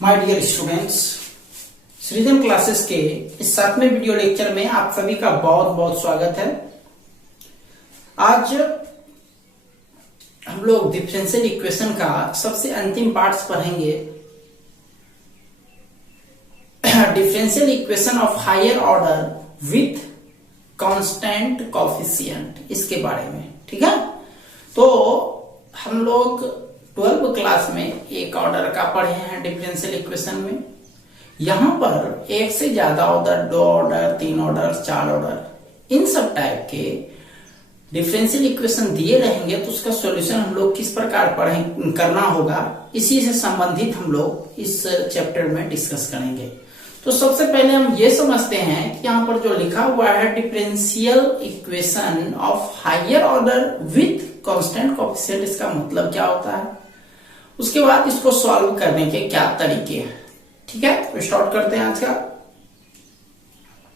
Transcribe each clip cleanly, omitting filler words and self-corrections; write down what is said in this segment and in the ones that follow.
My dear students, सृजन classes के इस 7वें वीडियो लेक्चर में आप सभी का बहुत बहुत स्वागत है। आज हम लोग डिफरेंशियल इक्वेशन का सबसे अंतिम पार्ट्स पढ़ेंगे। Differential equation of higher order with constant coefficient, इसके बारे में। ठीक है, तो हम लोग 12th क्लास में एक ऑर्डर का पढ़े हैं डिफरेंशियल इक्वेशन में। यहां पर एक से ज्यादा ऑर्डर, 2 ऑर्डर, 3 ऑर्डर, 4 ऑर्डर, इन सब टाइप के डिफरेंशियल इक्वेशन दिए रहेंगे तो उसका सॉल्यूशन हम लोग किस प्रकार पढ़ें करना होगा, इसी से संबंधित हम लोग इस चैप्टर में डिस्कस करेंगे। तो सबसे पहले हम ये समझते हैं कि यहाँ पर जो लिखा हुआ है differential equation of higher order with constant coefficient, इसका मतलब क्या होता है, उसके बाद इसको सॉल्व करने के क्या तरीके हैं। ठीक है, तो स्टार्ट करते हैं। आज का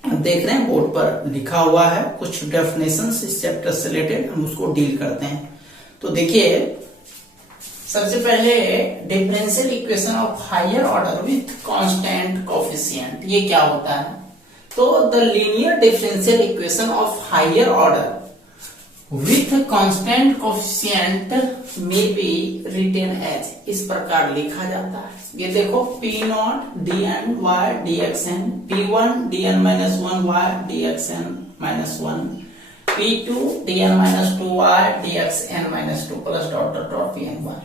देख रहे हैं बोर्ड पर लिखा हुआ है कुछ डेफिनेशंस इस चैप्टर से रिलेटेड, हम उसको डील करते हैं। तो देखिए, सबसे पहले differential equation of higher order with constant coefficient, ये क्या होता है। तो the linear differential equation of higher order with constant coefficient में बी रिटेन एज, इस प्रकार लिखा जाता है। ये देखो, P0 dn y dxn, P1 dn minus 1 y dxn minus 1, P2 dn minus 2 y dxn minus 2 plus dot dot dot pn y।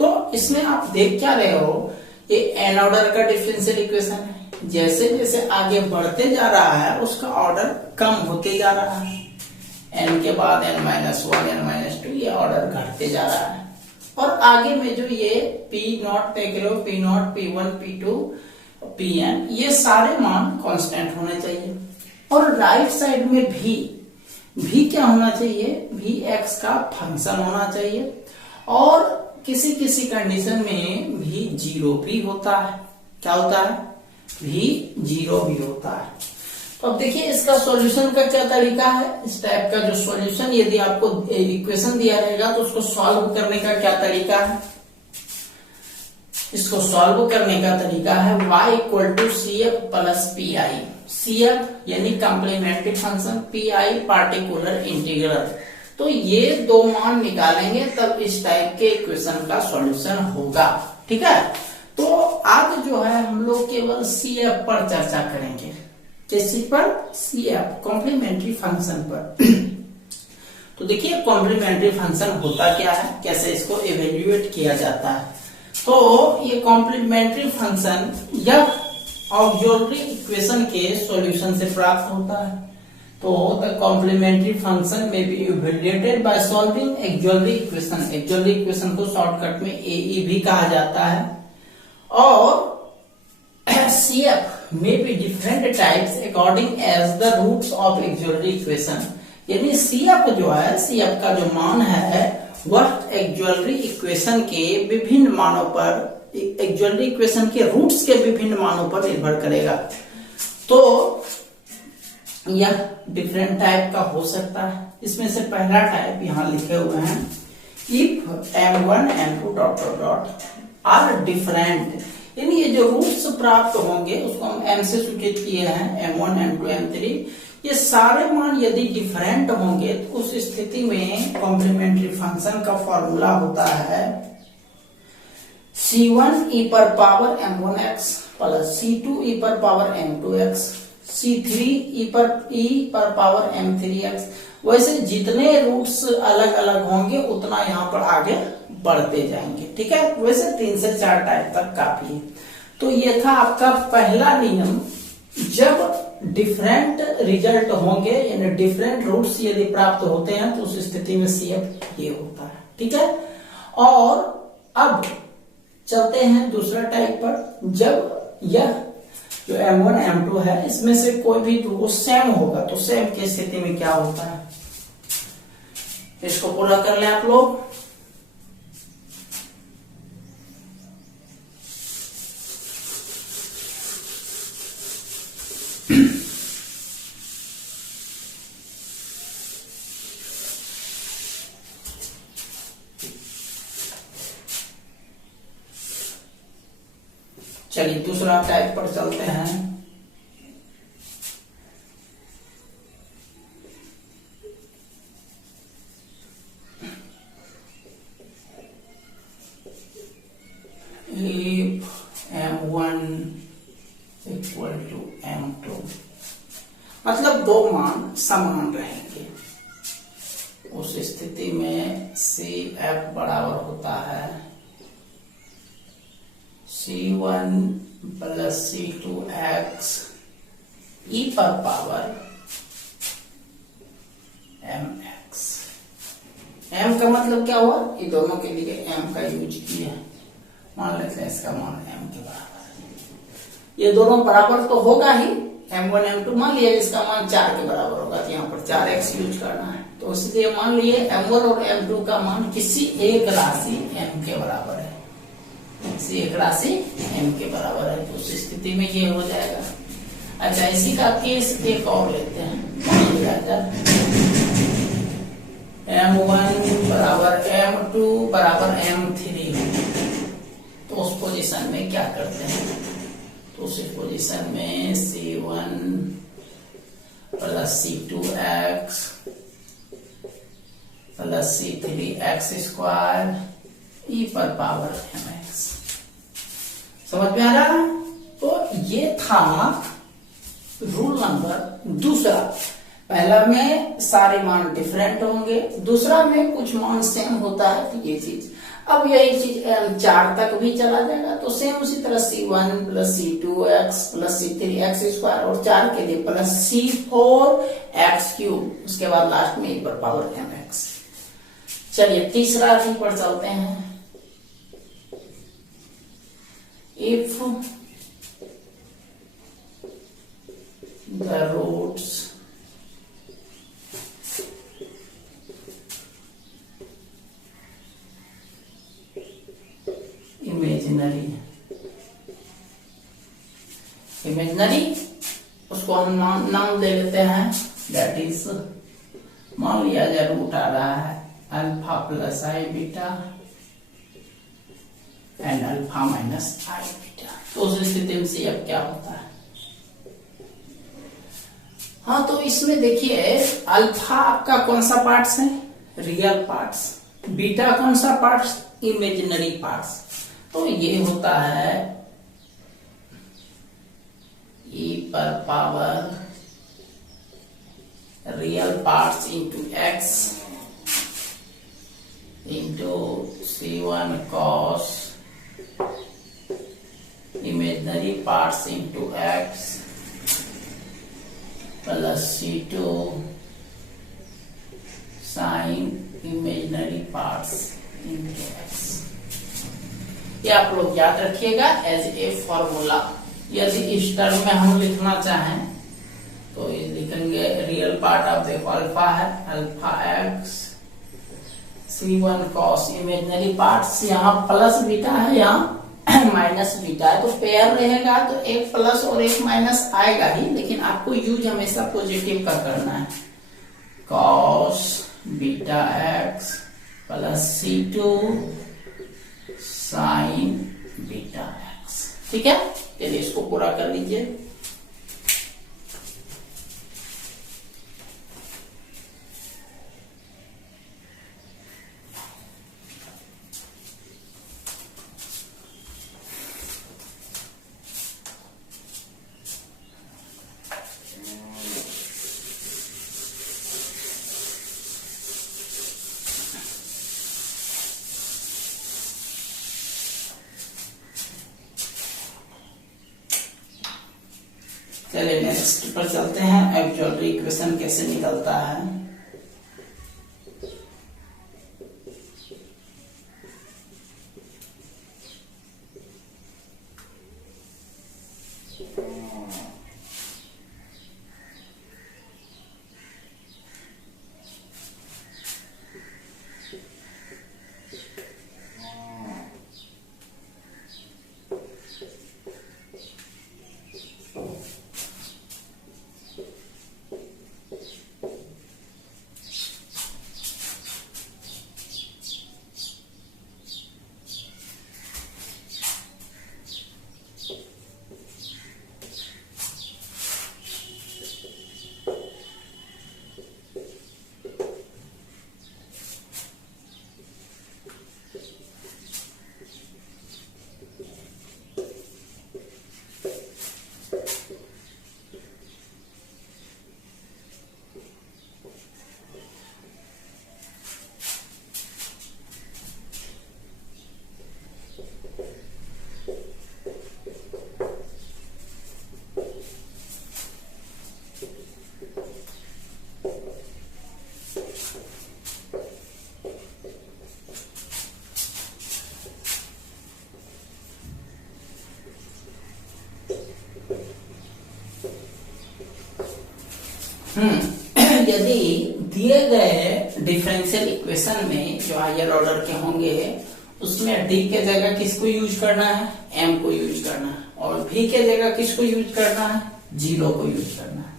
तो इसमें आप देख क्या रहे हो, ये n ऑर्डर का डिफरेंशियल इक्वेशन है। जैसे जैसे आगे बढ़ते जा रहा है उसका ऑर्डर कम होते जा रहा है, n के बाद n minus 1, n minus 2, ये ऑर्डर घटते जा रहा है। और आगे में जो ये P0 देख रहे हो, P0, P1, P2, Pn, ये सारे मान कांस्टेंट होने चाहिए। और राइट साइड में भी क्या होना चाहिए, Vx का फंक्शन होना चाहिए। और किसी किसी कंडीशन में भी 0 भी होता है। क्या होता है, भी 0 भी होता है। तो अब देखिए इसका सॉल्यूशन का क्या तरीका है। इस टाइप का जो सॉल्यूशन यदि आपको इक्वेशन दिया रहेगा तो उसको सॉल्व करने का क्या तरीका है। इसको सॉल्व करने का तरीका है y equal to CF plus PI। CF यानी complementary function, PI particular integral. तो ये दो मान निकालेंगे तब इस टाइप के इक्वेशन का सॉल्यूशन होगा। ठीक है, तो आज जो है हम लोग केवल CF पर चर्चा करेंगे। किसी पर, CF कॉम्प्लीमेंट्री फंक्शन पर। तो देखिए कॉम्प्लीमेंट्री फंक्शन होता क्या है, कैसे इसको इवेल्युएट किया जाता है। तो ये कॉम्प्लीमेंट्री फंक्शन यह ऑक्सिलरी इक्वेशन के सॉल्यूशन से प्राप्त होता है। तो द कॉम्प्लीमेंट्री फंक्शन में be evaluated by solving auxiliary equation. Auxiliary equation को शॉर्टकट में AE भी कहा जाता है। और CF may be different types according as the roots of auxiliary equation। यानी CF जो है, CF का जो मान है वह auxiliary equation के विभिन्न मानों पर, auxiliary equation के रूट्स के विभिन्न मानों पर निर्भर करेगा। तो यह डिफरेंट टाइप का हो सकता है। इसमें से पहला टाइप यहाँ लिखे हुए हैं, if m1 m2 dot dot dot are different, यानी ये जो रूट्स प्राप्त होंगे उसको हम m से सूचित किए हैं, m1, m2, m3, ये सारे मान यदि डिफरेंट होंगे तो उस स्थिति में कॉम्प्लीमेंट्री फंक्शन का फॉर्मूला होता है C1 e पर power m1x plus C2 e पर पावर m2x, C3 e पर पावर m3x। वैसे जितने रूट्स अलग अलग होंगे उतना यहाँ पर आगे बढ़ते जाएंगे। ठीक है, वैसे 3 से 4 टाइप तक काफी है। तो ये था आपका पहला नियम। जब डिफरेंट रिजल्ट होंगे यानी डिफरेंट रूट्स यदि प्राप्त होते हैं तो उस स्थिति में CF ये होता है। ठीक है, और अब चलते हैं दूसरा टाइप पर। जब यह जो M1 M2 है इसमें से कोई भी दो सेम होगा तो सेम की स्थिति में क्या होता है, इसको पूरा कर लें आप लोग। चलिए दूसरा टाइप पर चलते हैं। If M1 equal to M2, मतलब दो मान समान रहेंगे, उस स्थिति में CF बराबर होता है C1 प्लस C2x e पर पावर mx। m का मतलब क्या हुआ, ये दोनों के लिए m का यूज किया, मान लेते हैं इसका मान m के बराबर है। ये दोनों बराबर तो होगा ही, m1 m2 मान लिया इसका मान 4 के बराबर होगा, तो यहाँ पर 4x यूज करना है। तो इसलिए मान लिए m1 और m2 का मान किसी एक राशि m के बराबर है, किसी एक राशि m के बराबर है, तो उस स्थिति में ये हो जाएगा। अच्छा, इसी का केस एक और लेते हैं, m1 बराबर m2 बराबर m3, तो उस पोजीशन में क्या करते हैं, तो उस पोजीशन में C1 plus C2x plus C3x square e पर पावर mx। समझ में आ रहा है? तो ये था रूल नंबर दूसरा। पहला में सारे मान डिफरेंट होंगे, दूसरा में कुछ मान सेम होता है, तो ये चीज। अब यही चीज 4 तक भी चला जाएगा, तो सेम उसी तरह C1 plus C2x plus C3x square और 4 के लिए प्लस C4x क्यूब, उसके बाद लास्ट में e पर पावर mx। चलिए तीसरा थी पर चलते हैं। इफ the roots इमेजिनरी, उसको हम नाम दे लेते हैं, दैट इज, मान लिया जाए रूट आ रहा है alpha plus I beta and alpha minus I beta, तो उस स्थिति में से अब क्या होता है। हाँ, तो इसमें देखिए अल्फा आपका कौन सा पार्ट्स है, रियल पार्ट्स, बीटा कौन सा पार्ट्स, इमेजिनरी पार्ट्स। तो ये होता है e पर power real parts into x into C1 cos imaginary parts into x plus C2 sine imaginary parts into x। ये आप लोग याद रखिएगा एज ए फॉर्मूला। यदि इस टर्म में हम लिखना चाहें तो ये लिखेंगे, रियल पार्ट आप देखो अल्फा है, alpha x C1 cos imaginary parts, यहाँ प्लस बीटा है, यहाँ माइनस बीटा है, तो पेयर रहेगा तो एक प्लस और एक माइनस आएगा ही, लेकिन आपको यूज हमेशा पॉजिटिव का करना है। cos beta x plus C2 sign beta x. ठीक है, चलिए इसको पूरा कर लीजिए। चलिए नेक्स्ट पर चलते हैं, एक्चुअली इक्वेशन कैसे निकलता है। यदि दिए गए डिफरेंशियल इक्वेशन में जो हायर ऑर्डर के होंगे उसमें डी के जगह किसको यूज करना है, एम को यूज करना है, और भी के जगह किसको यूज करना है, जीरो को यूज करना है।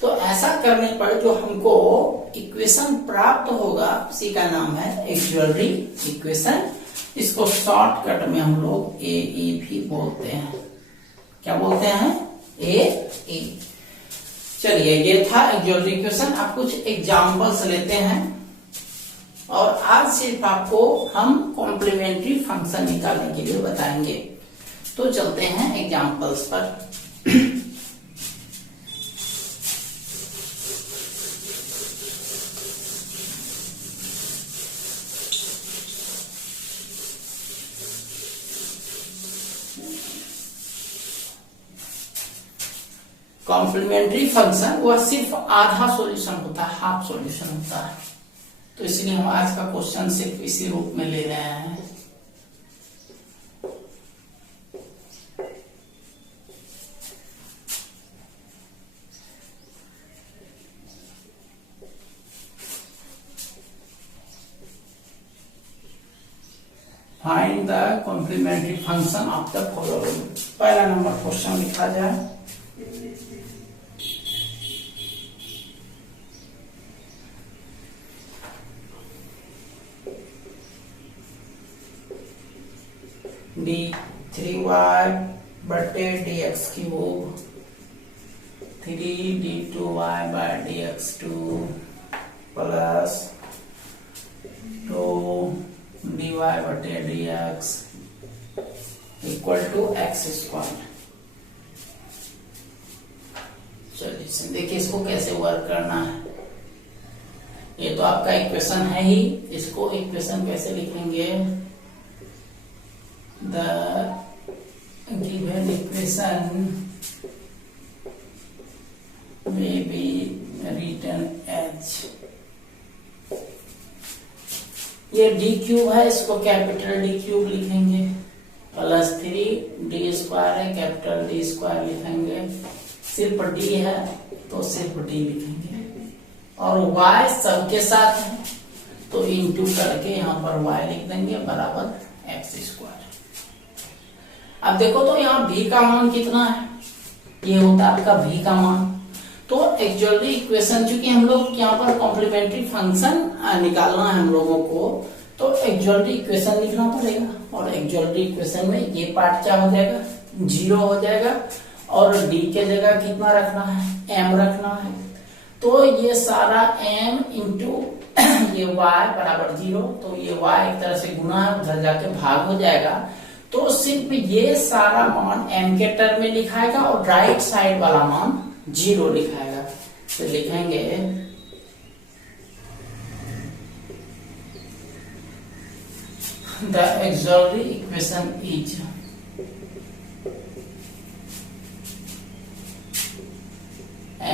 तो ऐसा करने पर जो हमको इक्वेशन प्राप्त होगा उसी का नाम है ऑक्सिलरी इक्वेशन। इसको शॉर्टकट में हम लोग ए ई भी बोलते हैं। क्या बोलते हैं, ए ई। चलिए ये था ऑक्सिलरी इक्वेशन। अब कुछ एग्जांपल्स लेते हैं और आज सिर्फ आपको हम कॉम्प्लीमेंट्री फंक्शन निकालने के लिए बताएंगे। तो चलते हैं एग्जांपल्स पर। कॉम्प्लीमेंट्री फंक्शन वह सिर्फ आधा सॉल्यूशन होता है, हाफ सॉल्यूशन होता है। तो इसलिए हम आज का क्वेश्चन सिर्फ इसी रूप में ले रहे हैं। Find the complementary function of the following. पहला नंबर क्वेश्चन लिखा जाए। d3y बटे dx cube 3d2y bye dx2 plus 2dy बटे dx equal to x square. चलिए देखिए इसको कैसे वर्क करना है। ये तो आपका इक्वेशन है ही, इसको इक्वेशन कैसे लिखेंगे। The given equation may be written as, ये d क्यूब है, इसको कैपिटल D क्यूब लिखेंगे, प्लस 3d स्क्वायर है, कैपिटल D स्क्वायर लिखेंगे। सिर्फ d है तो सिर्फ d लिखेंगे, और y सबके साथ है तो इंटू करके यहाँ पर y लिख देंगे बराबर x स्क्वायर। अब देखो तो यहाँ v का मान कितना है, ये होता है आपका v का मान। तो ऑक्सिलरी इक्वेशन, चूंकि हम लोग यहाँ पर कॉम्प्लीमेंट्री फंक्शन निकालना है हम लोगों को, तो ऑक्सिलरी इक्वेशन लिखना पड़ेगा। और ऑक्सिलरी इक्वेशन में ये पार्ट क्या हो जाएगा, जीरो हो जाएगा, और d के जगह कितना रखना है, m रखना है। तो ये सारा m इंटू ये y बराबर जीरो, तो ये y एक तरह से गुना है, उधर जाके भाग हो जाएगा। तो सिर्फ ये सारा मान m के टर्म में लिखाएगा और राइट साइड वाला मान जीरो लिखाएगा। तो लिखेंगे the auxiliary equation is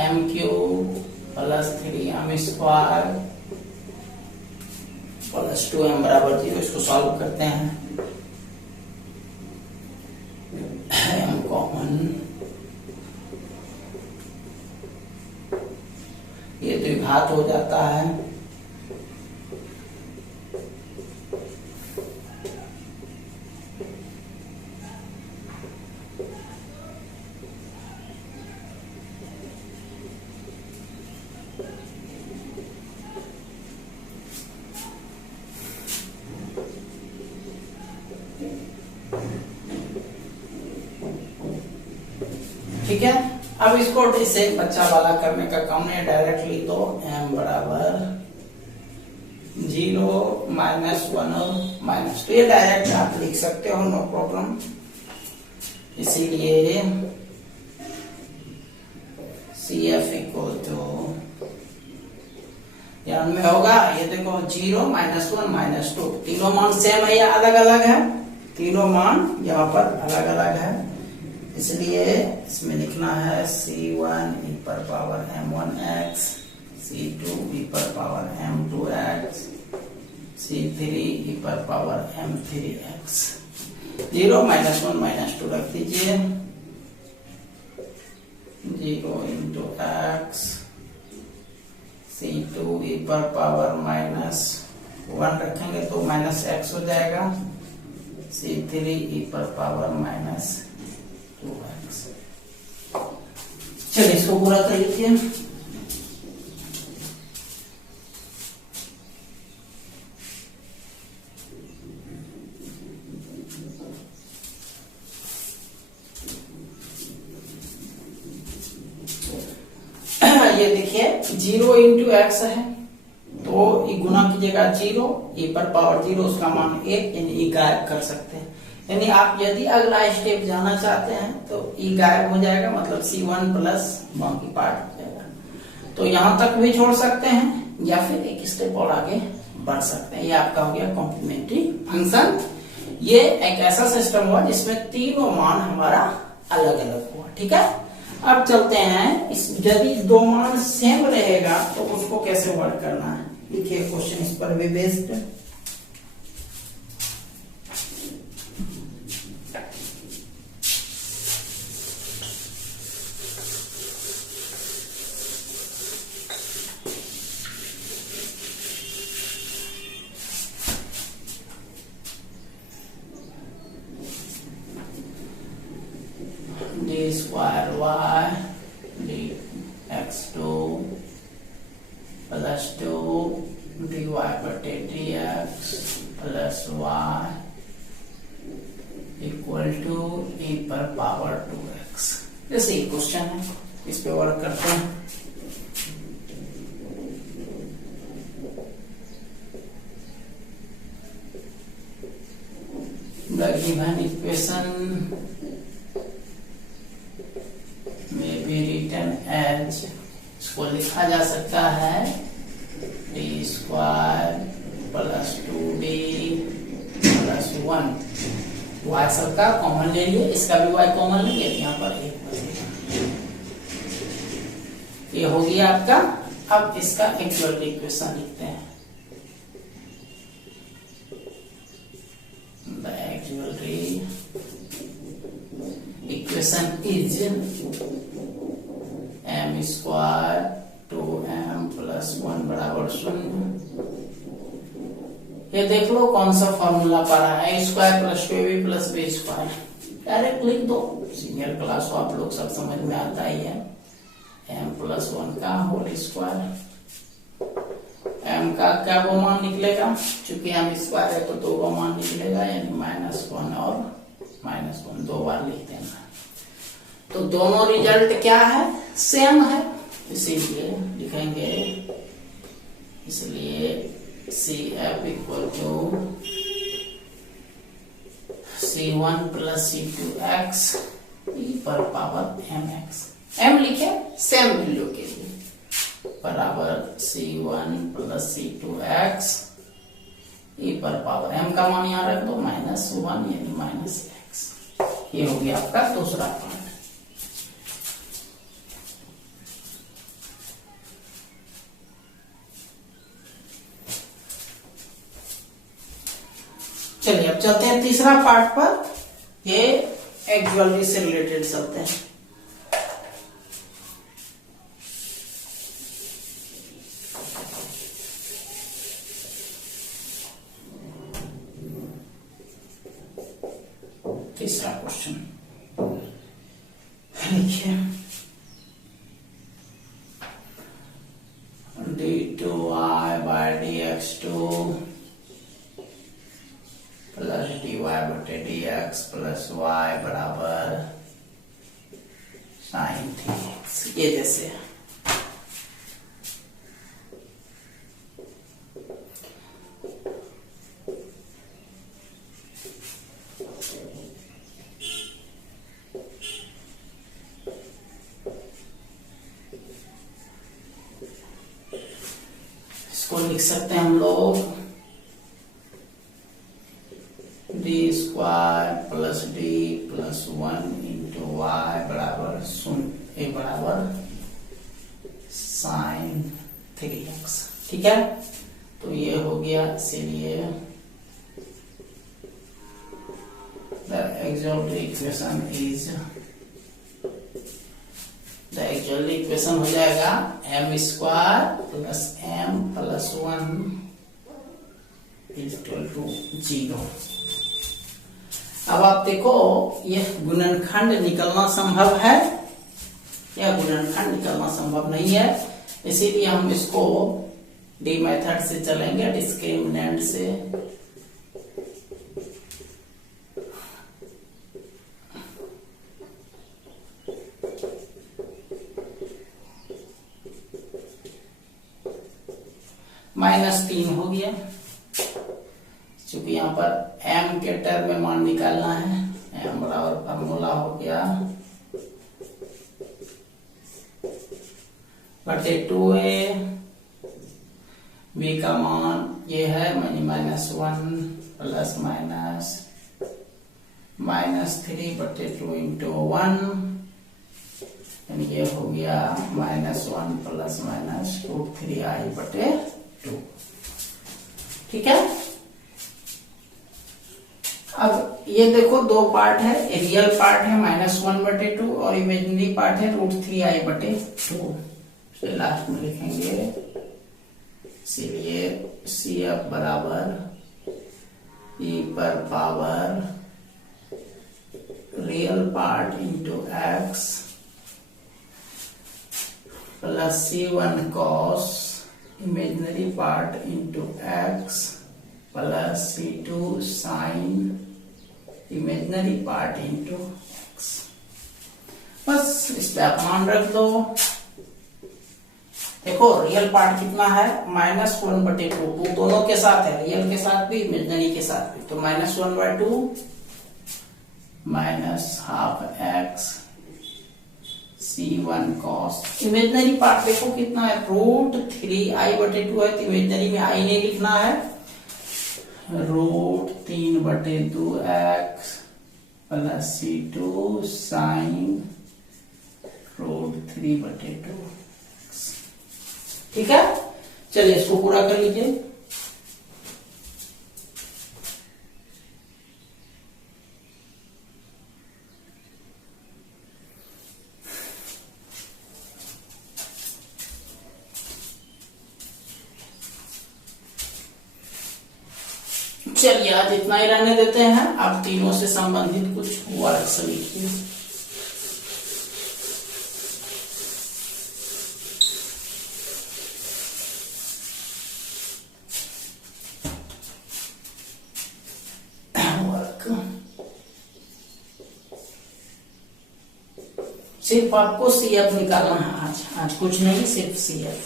m cube plus 3m square plus 2m बराबर जीरो। इसको सॉल्व करते हैं। m कॉमन, ये द्विघात हो जाता है, ठीक है। अब इसको इसे बच्चा वाला करने का काम है, डायरेक्टली तो m बराबर 0 -1 और -2, ये डायरेक्ट आप लिख सकते हो, नो प्रॉब्लम। इसीलिए CF इक्वल टू ध्यान में होगा, ये देखो 0 -1 -2 तीनों मान सेम है या अलग अलग है, तीनों मान यहाँ पर अलग अलग है। इसलिए इसमें लिखना है C1 e पर पावर m1x, C2 e पर पावर m2x, C3 e पर पावर m3x। 0 -1 -2 रख दीजिए, 0 into x C2 e पर पावर -1 रखेंगे तो -x हो जाएगा, C3 e पर पावर -2x। चलिए इसको पूरा कर लीजिए। ये देखिए 0 इंटू एक्स है, तो ये गुना कीजिएगा 0, e पर पावर 0 उसका मान 1, यानी e गायब कर सकते हैं। यानी आप यदि अगला स्टेप जाना चाहते हैं तो e गायब हो जाएगा, मतलब C1 प्लस बाकी पार्ट हो जाएगा। तो यहां तक भी छोड़ सकते हैं या फिर एक स्टेप और आगे बढ़ सकते हैं। ये आपका हो गया कॉम्प्लीमेंट्री फंक्शन। ये एक ऐसा सिस्टम हुआ जिसमें तीनों मान हमारा अलग अलग हुआ। ठीक है, अब चलते हैं इस, यदि दो मान सेम रहेगा तो उसको कैसे वर्क करना है। देखिए क्वेश्चन इस पर भी based. D square y d x2 plus 2 dy बटे dx plus y equal to e पर पावर 2x। जैसे ये क्वेश्चन है, इस पे वर्क करते हैं। The given equation may be written as, इसको लिखा जा सकता है D square plus 2d plus 1। y सबका कॉमन ले लिए, इसका भी y कॉमन लेंगे, यहाँ पर 1 बचेगा। ये हो गया आपका। अब इसका एक्चुअल इक्वेशन लिखते हैं। The actual equation is m square 2m plus 1 बराबर 0। ये देख लो कौन सा फॉर्मूला पढ़ा है, a square plus 2ab plus b square. Direct लिख दो, सीनियर क्लास हो आप लोग, सब समझ में आता ही है। m प्लस 1 का होल स्क्वायर, m का क्या वो मान निकलेगा, चूंकि m स्क्वायर है तो 2 का मान निकलेगा, यानी -1 और -1 दो बार लिख देना। तो दोनों रिजल्ट क्या है, सेम है, इसीलिए लिखेंगे, इसलिए CF equal to C1 plus C2x e पर पावर mx। m लिखे सेम वैल्यू के लिए, बराबर C1 प्लस C2x e पर पावर m का मान यहां रख दो -1 यानी -x। ये हो गया आपका दूसरा पार्ट। चलिए अब चलते हैं तीसरा पार्ट पर। ये एक ज्वेलरी से रिलेटेड चलते हैं। तीसरा क्वेश्चन लिखिए, d2y by dx2 plus dy बटे dx प्लस y बराबर sin थीटा। ये जैसे है। इसको लिख सकते हैं हम लोग d square plus d plus 1 into y बराबर 0, ए बराबर साइन 3x। ठीक है, तो ये हो गया, इसीलिए the actual equation is, the actual equation हो जाएगा m square plus m plus 1 equal to 0। अब आप देखो यह गुणनखंड निकलना संभव है या गुणनखंड निकलना संभव नहीं है, इसीलिए हम इसको डी मेथड से चलेंगे, डिस्क्रिमिनेंट से। -3 हो गया, क्योंकि यहाँ पर m के टर्म में मान निकालना है। m बराबर फॉर्मूला हो गया बटे 2a, v का मान ये है -1 प्लस -3 बटे 2 इंटू 1, यानी ये हो गया -1 प्लस √3i बटे 2। ठीक है। अब ये देखो दो पार्ट है, रियल पार्ट है -1 बटे 2 और इमेजिनरी पार्ट है √3i बटे 2। फिर लास्ट में लिखेंगे, इसीलिए CF बराबर e पर power real part into x plus C1 cos imaginary part into x plus C2 sine imaginary part into x। बस इस पे आप मान रख दो। देखो रियल पार्ट कितना है, -1 बटे 2 दोनों के साथ है, रियल के साथ भी इमेजिनरी के साथ भी, तो -1/2 -12x C1 cos imaginary part देखो कितना है, √3i बटे 2 है, तो इमेजिनरी में i नहीं लिखना है, √3 बटे 2x प्लस C2 साइन √3 बटे 2x। ठीक है, चलिए इसको पूरा कर लीजिए। चलिए आज इतना ही रहने देते हैं। अब तीनों से संबंधित कुछ वर्क से लिखिए। सिर्फ आपको CF निकालना है आज कुछ नहीं, सिर्फ CF।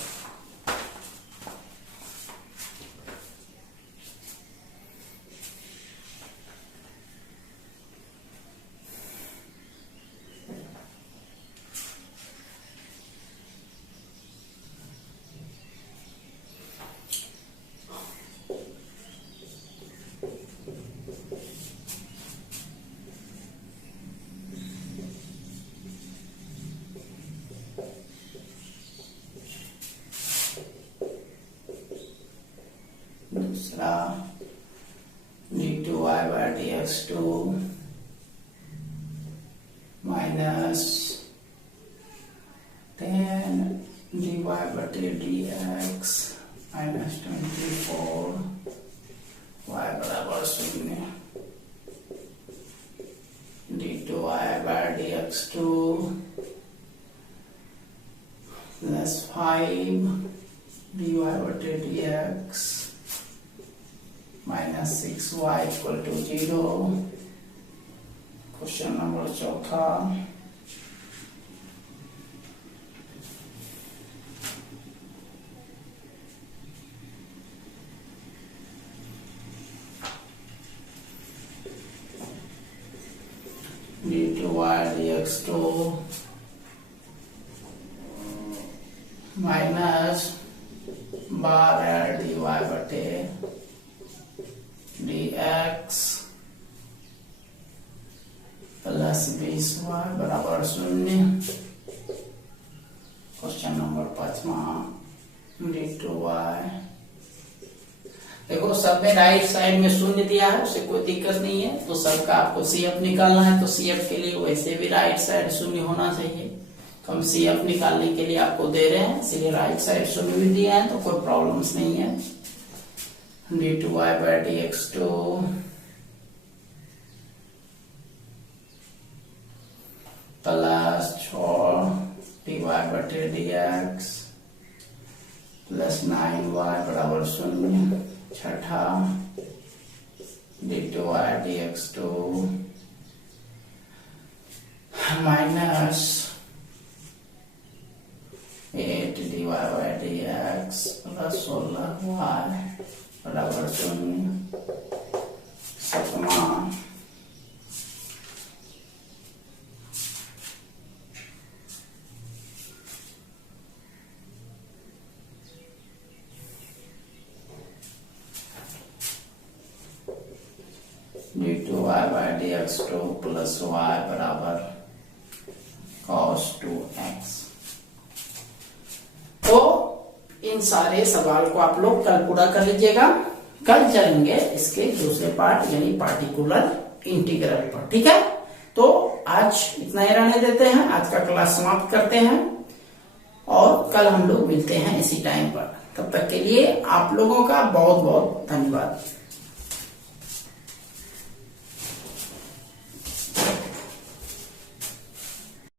दूसरा d2y/dx2 minus 10 dy/dx minus 24 y बराबर 0, d2y/dx2 plus 5 dy/dx minus 6y equal to 0। Question number चौथा, d2y/dx2 minus 12 dy/dx plus 20y बराबर 0। क्वेश्चन नंबर 5वां, d2y, देखो सब में राइट साइड में 0 दिया है, उससे कोई दिक्कत नहीं है, तो सबका आपको CF निकालना है, तो CF के लिए वैसे भी राइट साइड 0 होना चाहिए। तो हम सी एफ निकालने के लिए आपको दे रहे हैं, इसलिए राइट साइड से भी दिया है तो कोई प्रॉब्लम्स नहीं है। d2y/dx2 plus 6dy/dx plus 9y बराबर 0, छठा d2y/dx2 minus 8dy/dx plus 16y बराबर 0, सतमा d2y/dx2 प्लस y बराबर cos 2x। तो इन सारे सवाल को आप लोग कल पूरा कर लीजिएगा, कल चलेंगे इसके दूसरे पार्ट यानी पार्टिकुलर इंटीग्रल पर, ठीक है। तो आज इतना ही रहने देते हैं, आज का क्लास समाप्त करते हैं और कल हम लोग मिलते हैं इसी टाइम पर। तब तक के लिए आप लोगों का बहुत बहुत धन्यवाद।